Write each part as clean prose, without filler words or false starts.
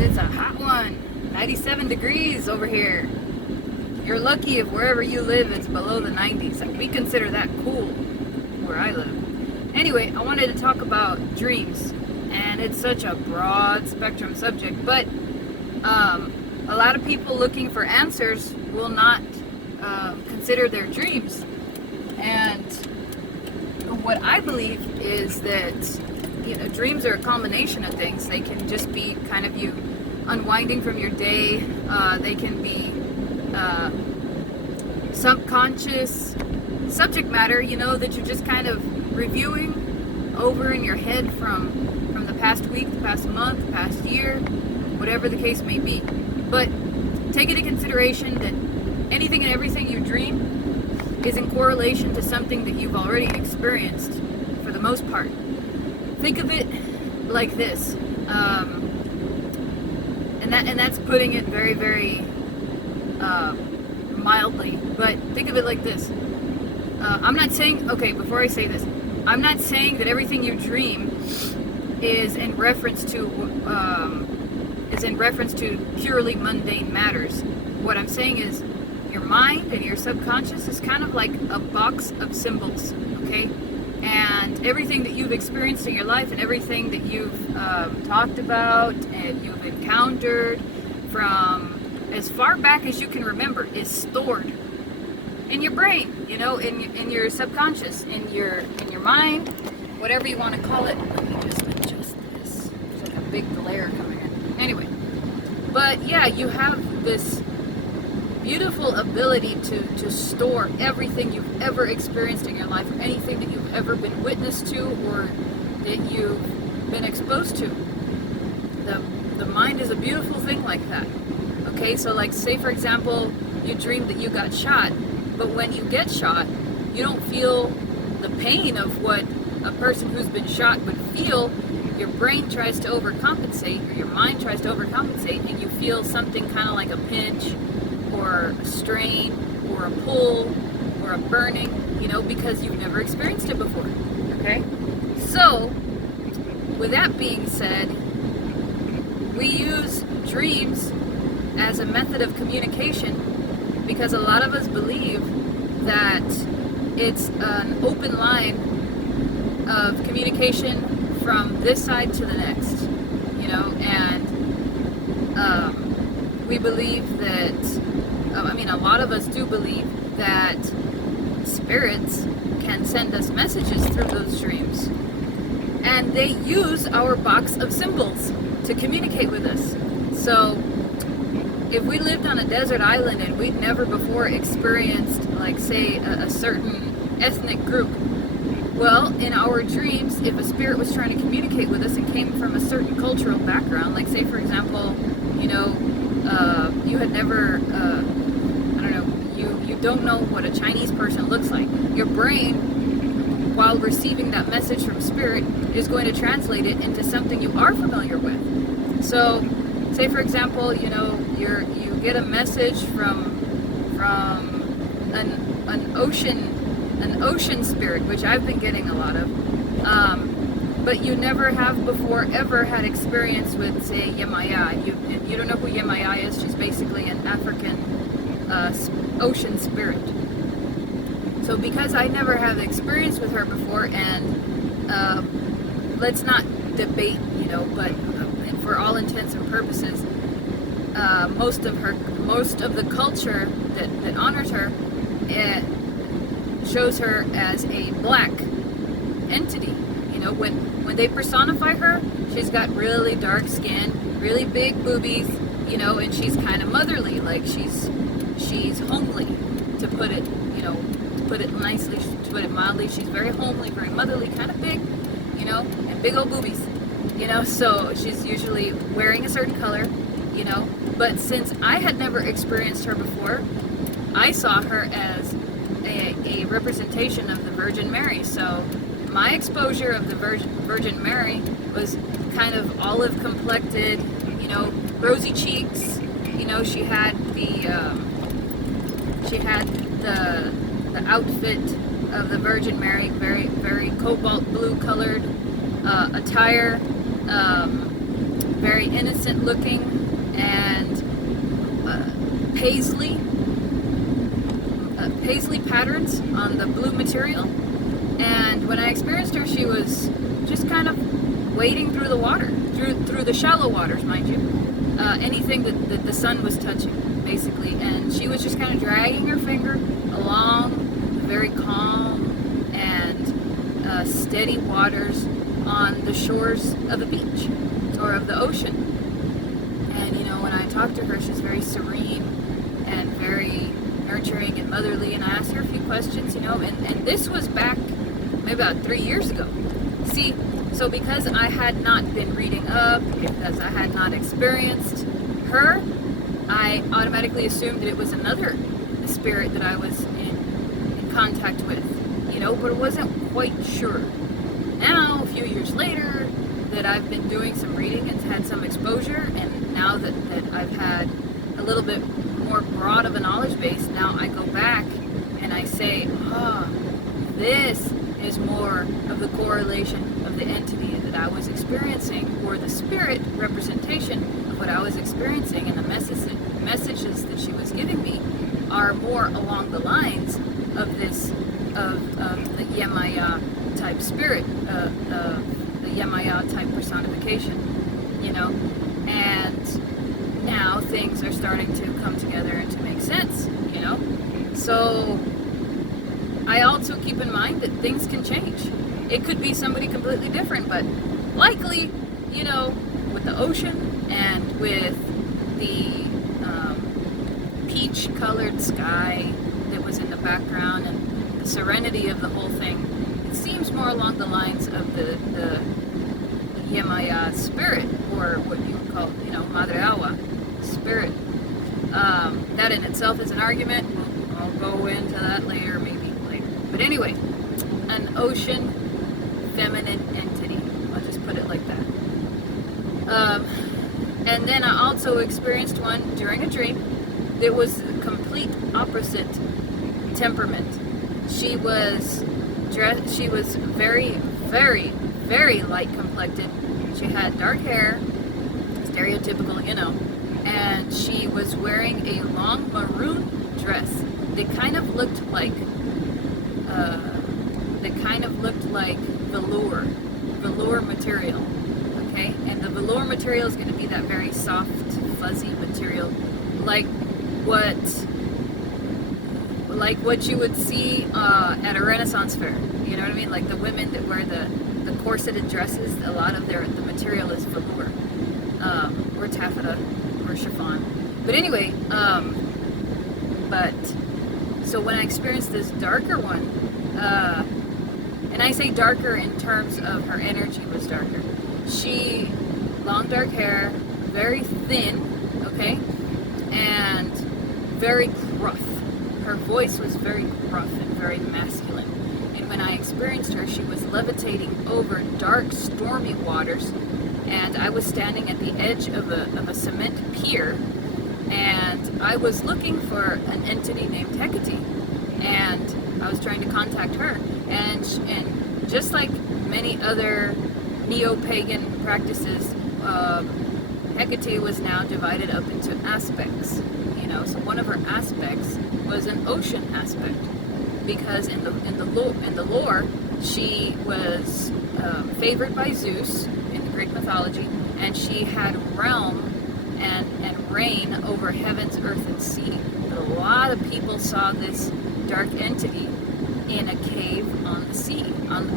It's a hot one. 97 degrees over here. You're lucky if wherever you live it's below the 90s. We consider that cool where I live. Anyway, I wanted to talk about dreams. And it's such a broad spectrum subject. But a lot of people looking for answers will not consider their dreams. And what I believe is that dreams are a combination of things. They can just be kind of you unwinding from your day. They can be subconscious subject matter, that you're just kind of reviewing over in your head from the past week, the past month, the past year, whatever the case may be. But take into consideration that anything and everything you dream is in correlation to something that you've already experienced for the most part. Think of it like this, and that's putting it very, very mildly, but think of it like this. I'm not saying, okay, before I say this, I'm not saying that everything you dream is in reference to purely mundane matters. What I'm saying is your mind and your subconscious is kind of like a box of symbols, okay? And everything that you've experienced in your life and everything that you've talked about and you've encountered from as far back as you can remember is stored in your brain, in your subconscious, in your mind, whatever you want to call it. Let me just adjust this. There's like a big glare coming in. Anyway, but yeah, you have this beautiful ability to store everything you've ever experienced in your life, or anything that you've ever been witness to or that you've been exposed to. The mind is a beautiful thing like that. Okay, so like say for example, you dreamed that you got shot, but when you get shot, you don't feel the pain of what a person who's been shot would feel. Your brain tries to overcompensate, or your mind tries to overcompensate, and you feel something kind of like a pinch, or a strain, or a pull, or a burning, because you've never experienced it before, okay? So, with that being said, we use dreams as a method of communication because a lot of us believe that it's an open line of communication from this side to the next, and we believe that a lot of us do believe that spirits can send us messages through those dreams. And they use our box of symbols to communicate with us. So, if we lived on a desert island and we'd never before experienced, like, say, a certain ethnic group, well, in our dreams, if a spirit was trying to communicate with us and came from a certain cultural background, like, say, for example, you had never, you don't know what a Chinese person looks like. Your brain, while receiving that message from spirit, is going to translate it into something you are familiar with. So, say for example, you get a message from an ocean spirit, which I've been getting a lot of. But you never have before ever had experience with, say, Yemaya. You don't know who Yemaya is. She's basically an African ocean spirit. So because I never have experience with her before, and let's not debate, but for all intents and purposes, most of the culture that honors her, it shows her as a black entity. When they personify her, she's got really dark skin, really big boobies, and she's kind of motherly, like she's homely, to put it nicely, to put it mildly. She's very homely, very motherly, kind of big, and big old boobies, so she's usually wearing a certain color, but since I had never experienced her before, I saw her as a representation of the Virgin Mary. So my exposure of the Virgin Mary was kind of olive complected, rosy cheeks, she had the outfit of the Virgin Mary, very, very cobalt blue colored attire, very innocent looking, and paisley patterns on the blue material. And when I experienced her, she was just kind of wading through the water, through the shallow waters, mind you, anything that the sun was touching, basically. And she was just kind of dragging her finger along the very calm and steady waters on the shores of the beach or of the ocean. And when I talked to her, she's very serene and very nurturing and motherly. And I asked her a few questions, and this was back maybe about 3 years ago. See, so because I had not been reading up, because I had not experienced her, I automatically assumed that it was another spirit that I was in contact with, but I wasn't quite sure. Now, a few years later, that I've been doing some reading and had some exposure, and now that I've had a little bit more broad of a knowledge base, now I go back and I say, this is more of the correlation of the entity that I was experiencing, or the spirit representation of what I was experiencing, and the messages that she was giving me are more along the lines of this, of the Yemaya type spirit, the Yemaya type personification, and now things are starting to come together and to make sense, So I also keep in mind that things can change. It could be somebody completely different, but likely, with the ocean and with the peach-colored sky that was in the background and the serenity of the whole thing, it seems more along the lines of the Yemaya spirit, or what you would call, Madre Agua spirit. That in itself is an argument. I'll go into that later, maybe. But anyway, an ocean feminine entity. I'll just put it like that. And then I also experienced one during a dream that was complete opposite temperament. She was very, very, very light complected. She had dark hair, stereotypical, and she was wearing a long maroon dress that kind of looked like velour material, okay? And the velour material is going to be that very soft, fuzzy material, like what you would see at a Renaissance fair. You know what I mean? Like the women that wear the corseted dresses. A lot of the material is velour, or taffeta, or chiffon. But anyway, so when I experienced this darker one, and I say darker in terms of her energy was darker. She, long dark hair, very thin, okay, and very gruff. Her voice was very gruff and very masculine. And when I experienced her, she was levitating over dark, stormy waters, and I was standing at the edge of a cement pier, and I was looking for an entity named Hecate, and I was trying to contact her, and just like many other neo-pagan practices, Hecate was now divided up into aspects. So one of her aspects was an ocean aspect, because in the lore she was favored by Zeus in the Greek mythology, and she had realm and reign over heavens, earth, and sea. But a lot of people saw this dark entity in a cave on the sea, on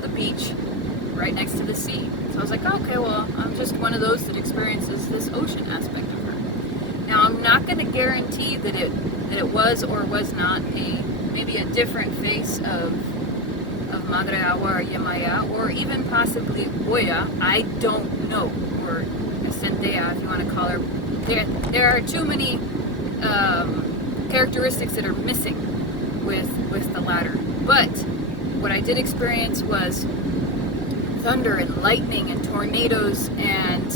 the beach, right next to the sea. So I was like, okay, well, I'm just one of those that experiences this ocean aspect of her. Now, I'm not going to guarantee that it was or was not maybe a different face of Madre Agua or Yemaya, or even possibly Oya. I don't know, or Centea, if you want to call her. There are too many characteristics that are missing with the latter. But what I did experience was thunder and lightning and tornadoes and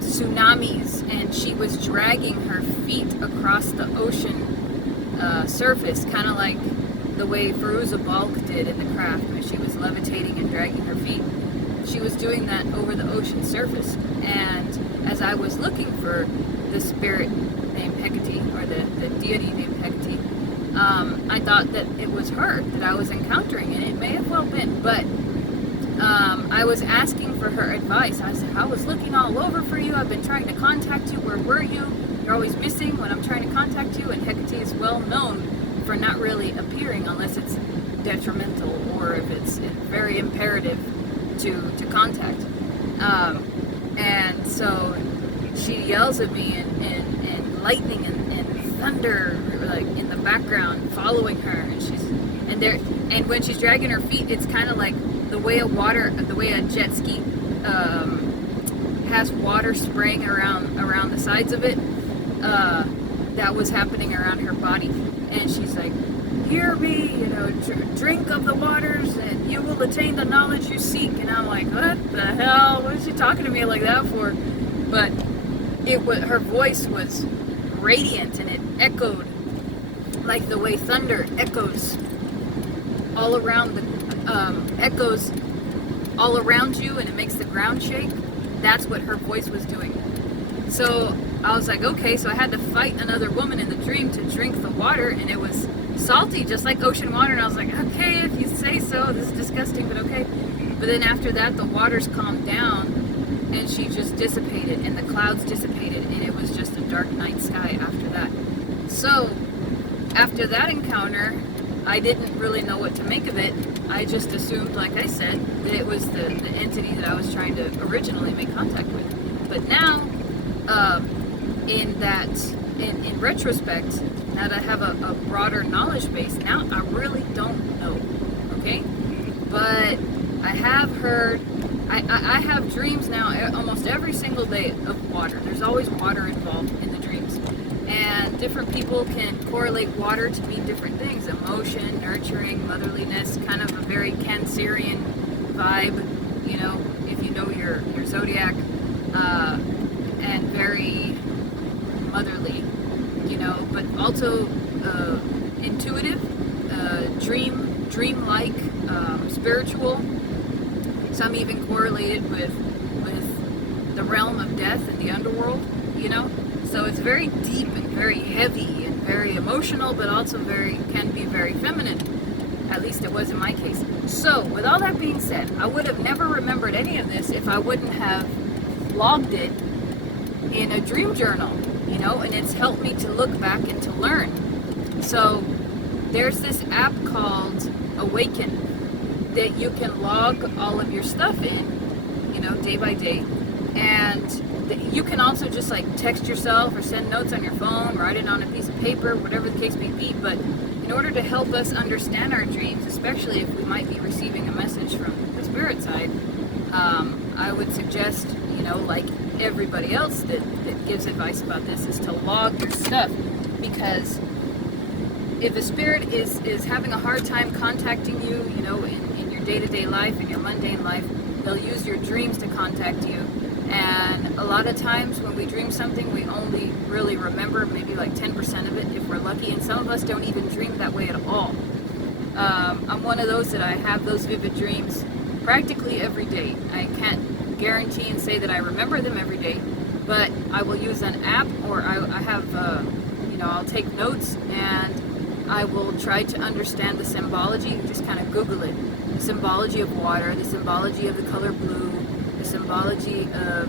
tsunamis, and she was dragging her feet across the ocean surface, kind of like the way Veruza Balk did in the craft, when she was levitating and dragging her feet. she was doing that over the ocean surface. And as I was looking for the spirit named Hecate, or the deity named Hecate, I thought that it was her that I was encountering, and it may have well been, but I was asking for her advice. I was looking all over for you. I've been trying to contact you. Where were you? You're always missing when I'm trying to contact you. And Hecate is well known for not really appearing unless it's detrimental or if it's very imperative to contact. And so she yells at me, and lightning and thunder, like in the background, following her. And when she's dragging her feet, it's kind of like the way a jet ski has water spraying around the sides of it. That was happening around her body, and she's like, "Hear me, drink of the waters, and you will attain the knowledge you seek." And I'm like, "What the hell? What is she talking to me like that for?" But her voice was radiant, and it echoed like the way thunder echoes all around echoes all around you, and it makes the ground shake. That's what her voice was doing. So I was like, okay, so I had to fight another woman in the dream to drink the water, and it was salty, just like ocean water. And I was like, okay, if you say so. This is disgusting, but okay. But then after that, the waters calmed down, and she just dissipated, and the clouds dissipated, and it was just a dark night sky after that. So after that encounter, I didn't really know what to make of it. I just assumed, like I said, that it was the entity that I was trying to originally make contact with. But now, in retrospect, now that I have a broader knowledge base, now I really don't know, okay? But I have heard, I have dreams now almost every single day of water. There's always water involved in the dreams. And different people can correlate water to mean different things: emotion, nurturing, motherliness, kind of a very Cancerian vibe, if you know your zodiac, and very motherly, but also intuitive, dream-like, spiritual. Some even correlate it with the realm of death and the underworld, So it's very deep and very heavy and very emotional, but also can be very feminine. At least it was in my case. So with all that being said, I would have never remembered any of this if I wouldn't have logged it in a dream journal, and it's helped me to look back and to learn. So there's this app called Awaken that you can log all of your stuff in, day by day. And you can also just like text yourself or send notes on your phone, write it on a piece of paper, whatever the case may be. But in order to help us understand our dreams, especially if we might be receiving a message from the spirit side, I would suggest, like everybody else that gives advice about this, is to log your stuff. Because if a spirit is having a hard time contacting you, in your day-to-day life, in your mundane life, they'll use your dreams to contact you. And a lot of times when we dream something, we only really remember maybe like 10% of it if we're lucky, and some of us don't even dream that way at all. I'm one of those that I have those vivid dreams practically every day. I can't guarantee and say that I remember them every day, but I will use an app, or I have, I'll take notes, and I will try to understand the symbology. Just kind of Google it. The symbology of water, the symbology of the color blue, the symbology of,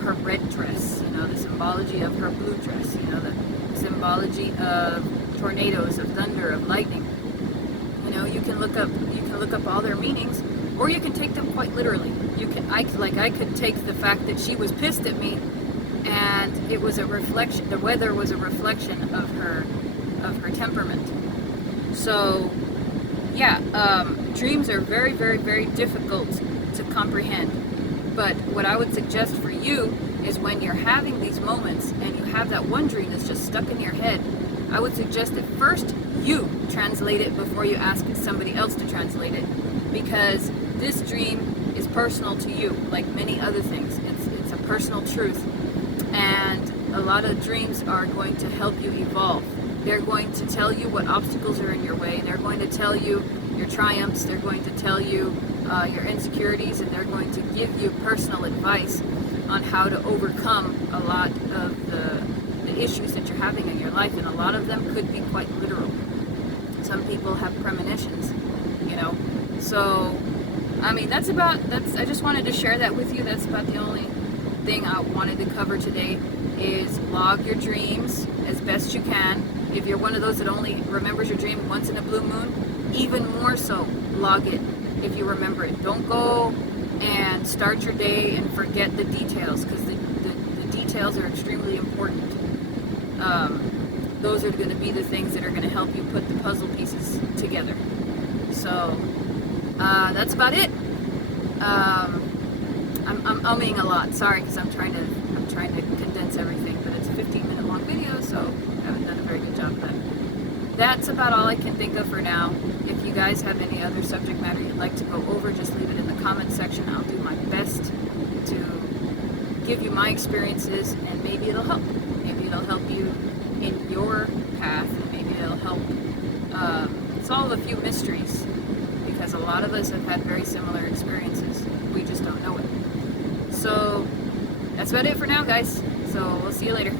her red dress, the symbology of her blue dress, the symbology of tornadoes, of thunder, of lightning. You can look up all their meanings, or you can take them quite literally. I could take the fact that she was pissed at me, and it was a reflection, the weather was a reflection of her temperament. So yeah, dreams are very, very, very difficult to comprehend. But what I would suggest for you is, when you're having these moments and you have that one dream that's just stuck in your head, I would suggest that first you translate it before you ask somebody else to translate it, because this dream is personal to you, like many other things. It's a personal truth, and a lot of dreams are going to help you evolve. They're going to tell you what obstacles are in your way. They're going to tell you your triumphs. They're going to tell you your insecurities, and they're going to give you personal advice on how to overcome a lot of the issues that you're having in your life, and a lot of them could be quite literal. Some people have premonitions, you know. So, I mean, I just wanted to share that with you. That's about the only thing I wanted to cover today, is log your dreams as best you can. If you're one of those that only remembers your dream once in a blue moon, even more so, log it if you remember it. Don't go and start your day and forget the details, because the details are extremely important. Those are going to be the things that are going to help you put the puzzle pieces together. So that's about it. I'm umming a lot. Sorry, because I'm trying to condense everything, but it's a 15-minute long video, so I haven't done a very good job of that. That's about all I can think of for now. If you guys have any other subject matter you'd like to go over, just leave it in the comment section. I'll do my best to give you my experiences, and maybe it'll help. Maybe it'll help you in your path, and maybe it'll help solve a few mysteries, because a lot of us have had very similar experiences. We just don't know it. So that's about it for now, guys. So we'll see you later.